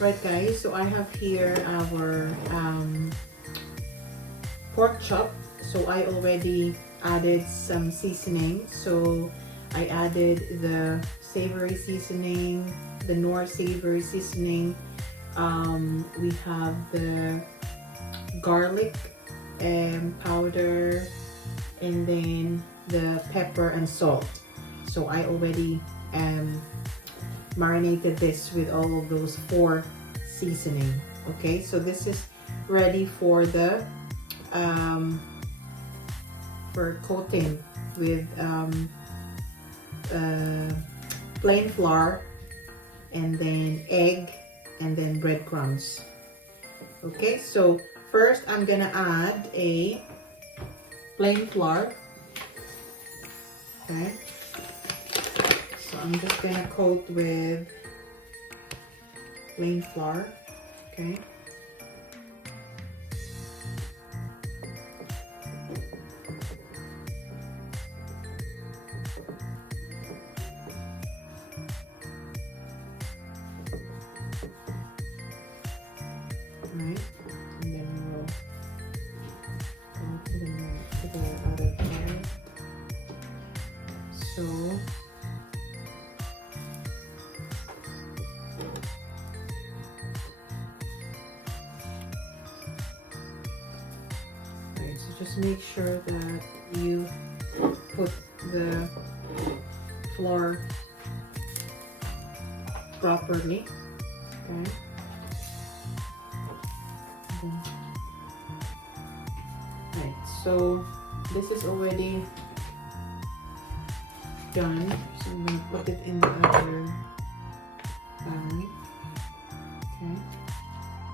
Right guys, so I have here our pork chop. So I already added some seasoning. So I added the savory seasoning, the Nor savory seasoning. We have the garlic powder, and then the pepper and salt. So I already marinated this with all of those 4 seasoning. Okay, so this is ready for the for coating with plain flour, and then egg, and then breadcrumbs. Okay, so first I'm gonna add a plain flour. Okay, so I'm just gonna coat with plain flour. Okay, right, and then we'll go to the other side. So right, so just make sure that you put the flour properly. Okay. Right, so this is already done. So I'm going to put it in the other pan. Okay.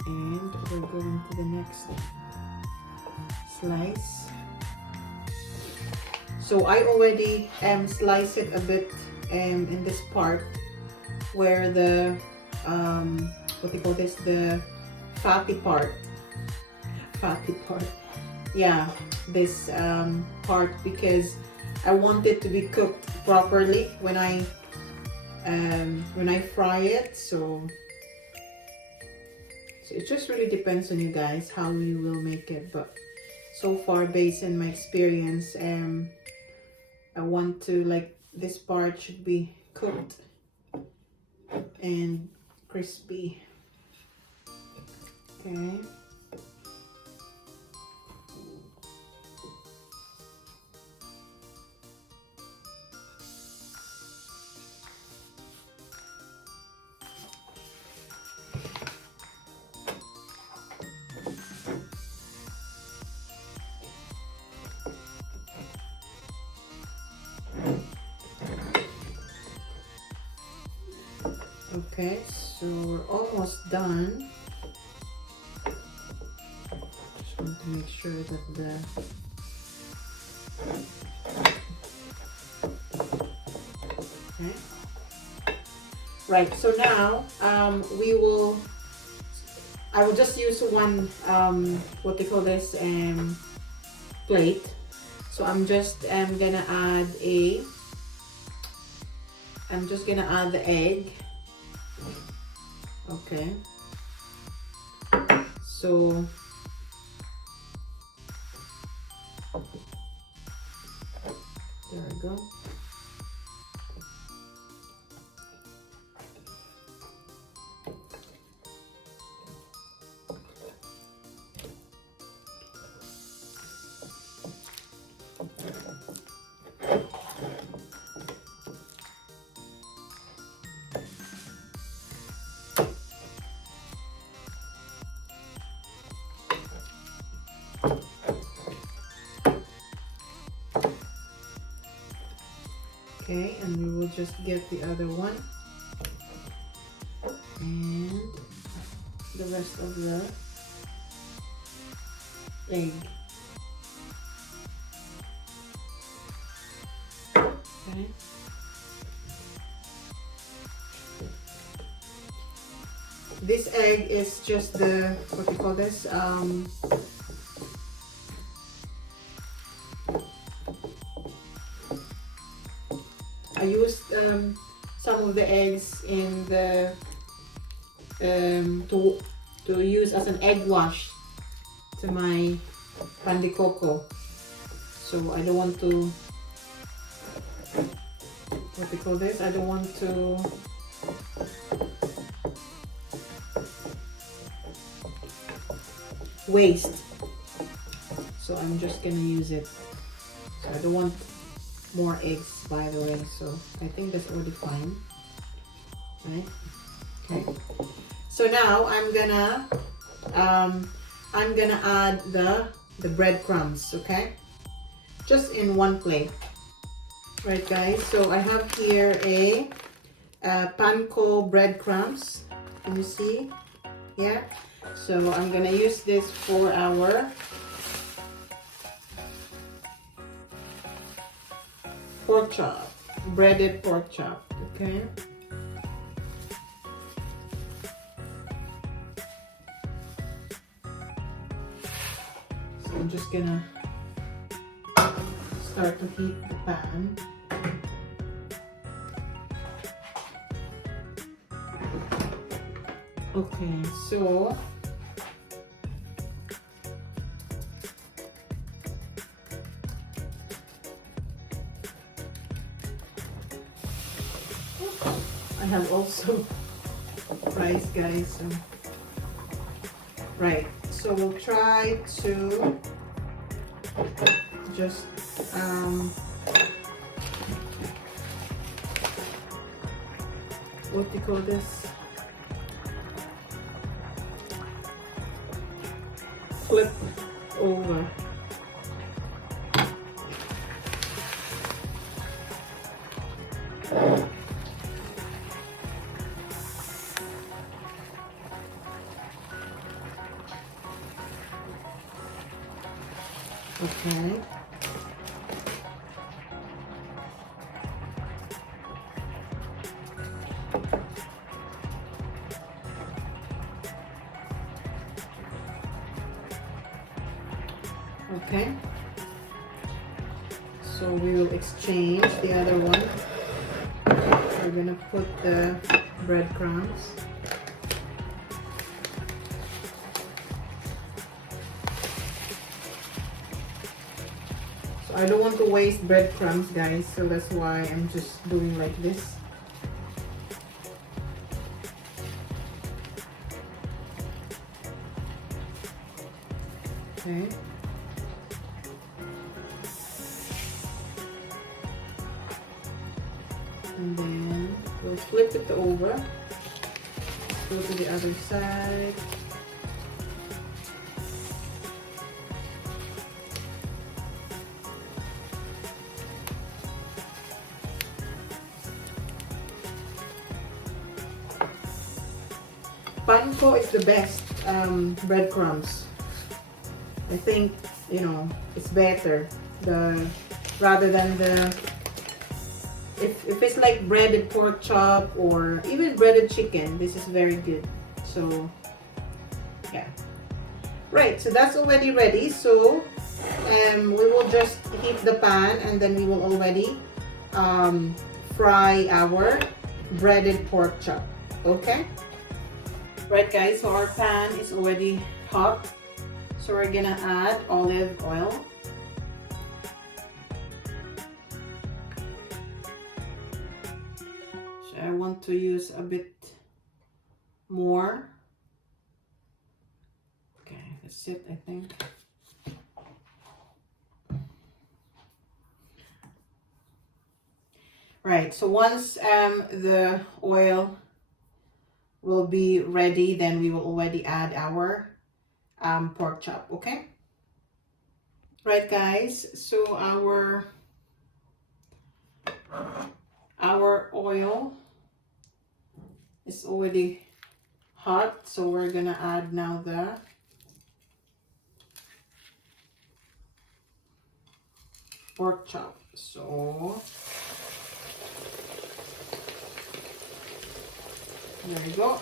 And we're going to the next slice. So I already sliced it a bit in this part where the what they call this, the fatty part. Yeah, this part, because I want it to be cooked properly when I fry it. So it just really depends on you guys how you will make it, but so far, based on my experience, I want to, like, this part should be cooked and crispy. Okay. Okay, so we're almost done. Just want to make sure that the okay. Right, so now I will just use one what they call this plate. So I'm just gonna add the egg. Okay, so there we go. Okay, and we will just get the other one and the rest of the egg. Okay. This egg is just the, what do you call this? I used some of the eggs in the to use as an egg wash to my pan de coco. So I don't want to, what do you call this? I don't want to waste. So I'm just gonna use it. So I don't want more eggs, by the way. So I think that's already fine. Right? Okay. So now I'm gonna add the breadcrumbs. Okay. Just in one plate. Right, guys. So I have here a panko breadcrumbs. Can you see? Yeah. So I'm gonna use this for our pork chop, breaded pork chop. Okay. So I'm just gonna start to heat the pan. Okay, so I have also rice, guys. So, right, so we'll try to just what do you call this? Flip over. Okay. Okay. So we will exchange the other one. We're gonna put the breadcrumbs. I don't want to waste breadcrumbs, guys, so that's why I'm just doing like this. Okay. And then we'll flip it over. Go to the other side. Panko is the best breadcrumbs. I think, you know, it's better rather than the if it's like breaded pork chop or even breaded chicken. This is very good. So yeah, right. So that's already ready. So we will just heat the pan and then we will already fry our breaded pork chop. Okay. Right, guys, so our pan is already hot, so we're gonna add olive oil. So I want to use a bit more. Okay, that's it, I think. Right, so once the oil will be ready, then we will already add our pork chop. Okay, right, guys, so our Our oil is already hot, so we're gonna add now the pork chop. So there you go.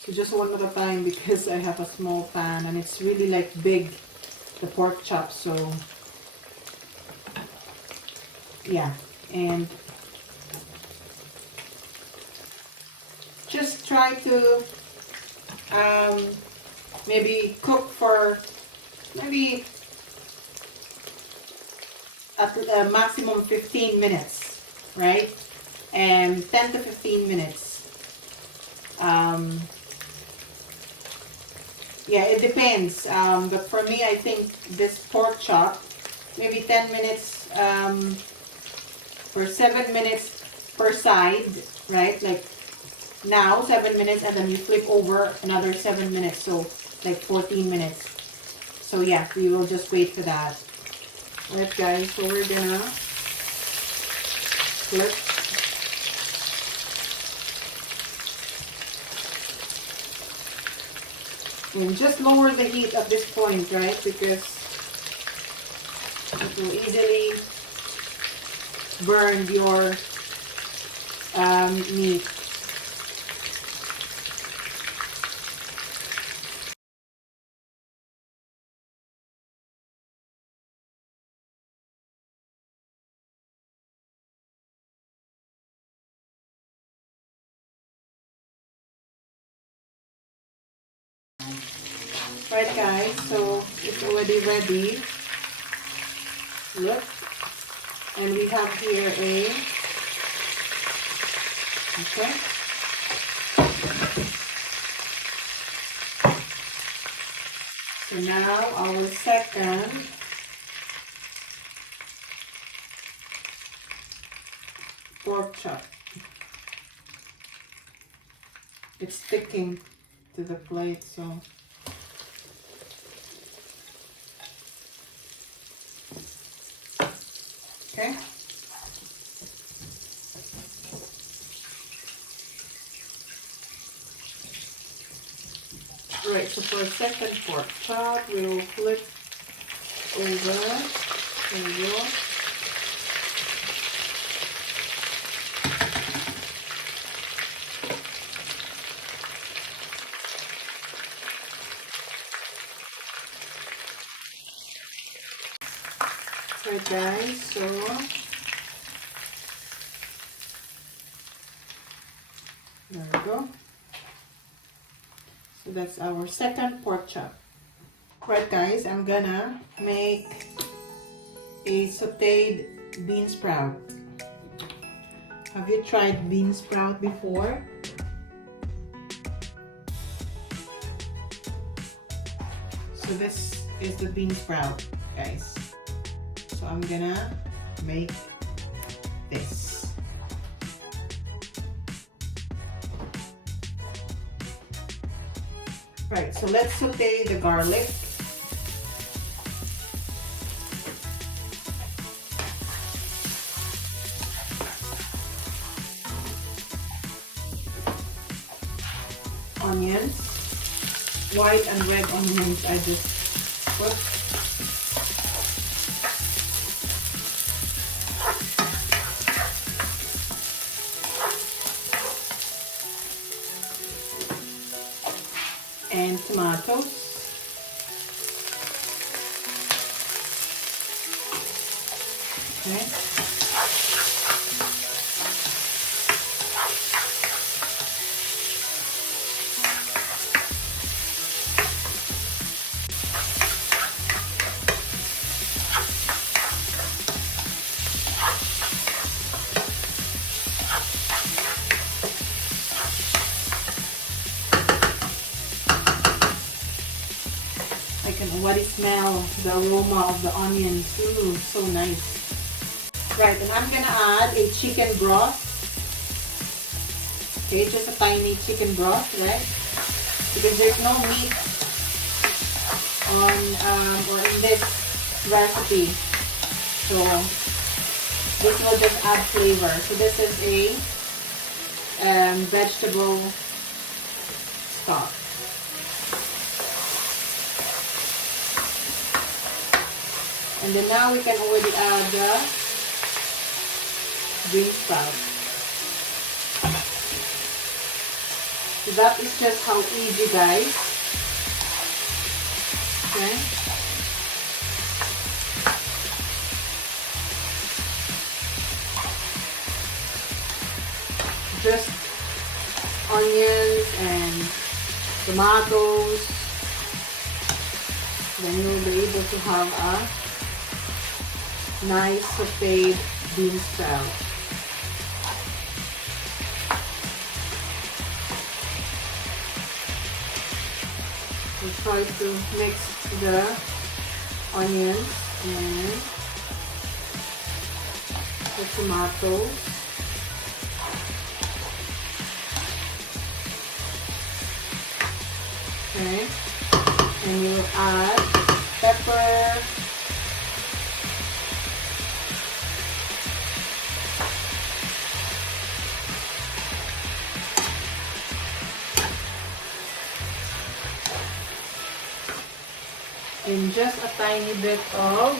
So just one at a time because I have a small pan and it's really like big, the pork chop. So yeah, and just try to maybe cook for maybe at a maximum 15 minutes, right? And 10 to 15 minutes. Yeah, it depends. But for me, I think this pork chop, maybe 10 minutes for 7 minutes per side, right? Like now, 7 minutes, and then you flip over another 7 minutes, so like 14 minutes. So yeah, we will just wait for that. Alright guys, so we're gonna flip. And just lower the heat at this point, right? Because it will easily burn your meat. Right guys, so it's already ready. Look. And we have here a, okay. So now our second pork chop. It's sticking to the plate, so okay. Right, so for a second pork chop, we will flip over. There we go. Right guys, so there we go. So that's our second pork chop. Right guys, I'm gonna make a sauteed bean sprout. Have you tried bean sprout before? So this is the bean sprout, guys. So I'm gonna make this. Right, so let's saute the garlic. Onions, white and red onions I just put. And tomatoes. Okay. I can already smell the aroma of the onions. Ooh, so nice. Right, and I'm gonna add a chicken broth. Okay, just a tiny chicken broth, right? Because there's no meat on or in this recipe, so this will just add flavor. So this is a vegetable stock. And then now we can already add the Beansprout. So that is just how easy, guys. Okay. Just onions and tomatoes. Then you'll be able to have a nice sauteed Beansprout. We'll try to mix the onions and the tomatoes. Okay, and we'll add pepper, and just a tiny bit of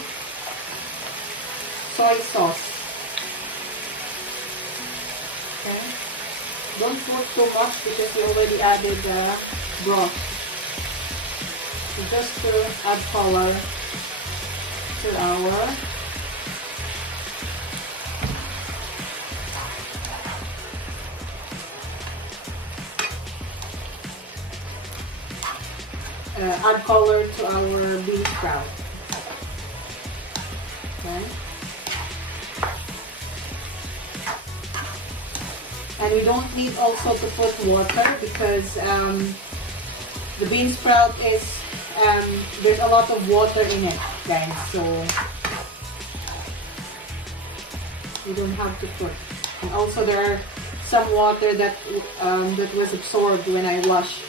soy sauce. Okay, don't put too much because we already added the broth. So just to add color to our Beansprout. Okay. And we don't need also to put water because the Beansprout is there's a lot of water in it, guys. So you don't have to put. And also there are some water that that was absorbed when I washed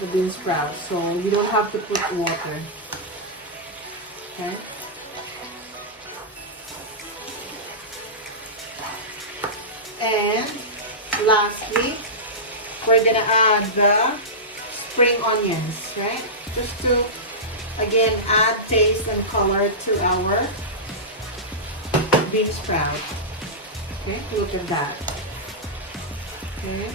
the Beansprout, so you don't have to put water. Okay. And lastly, we're gonna add the spring onions, right? Just to again add taste and color to our Beansprout. Okay, look at that. Okay.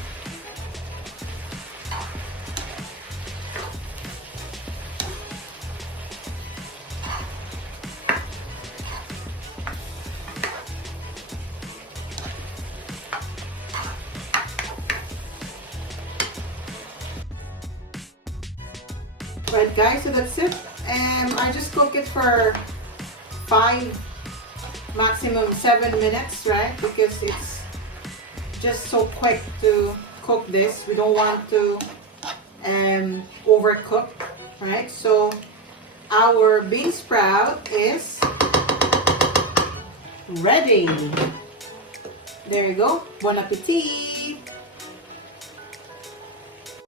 Right, guys, so that's it. I just cook it for 5, maximum 7 minutes, right? Because it's just so quick to cook this. We don't want to overcook, right? So our Beansprout is ready. There you go. Bon appetit!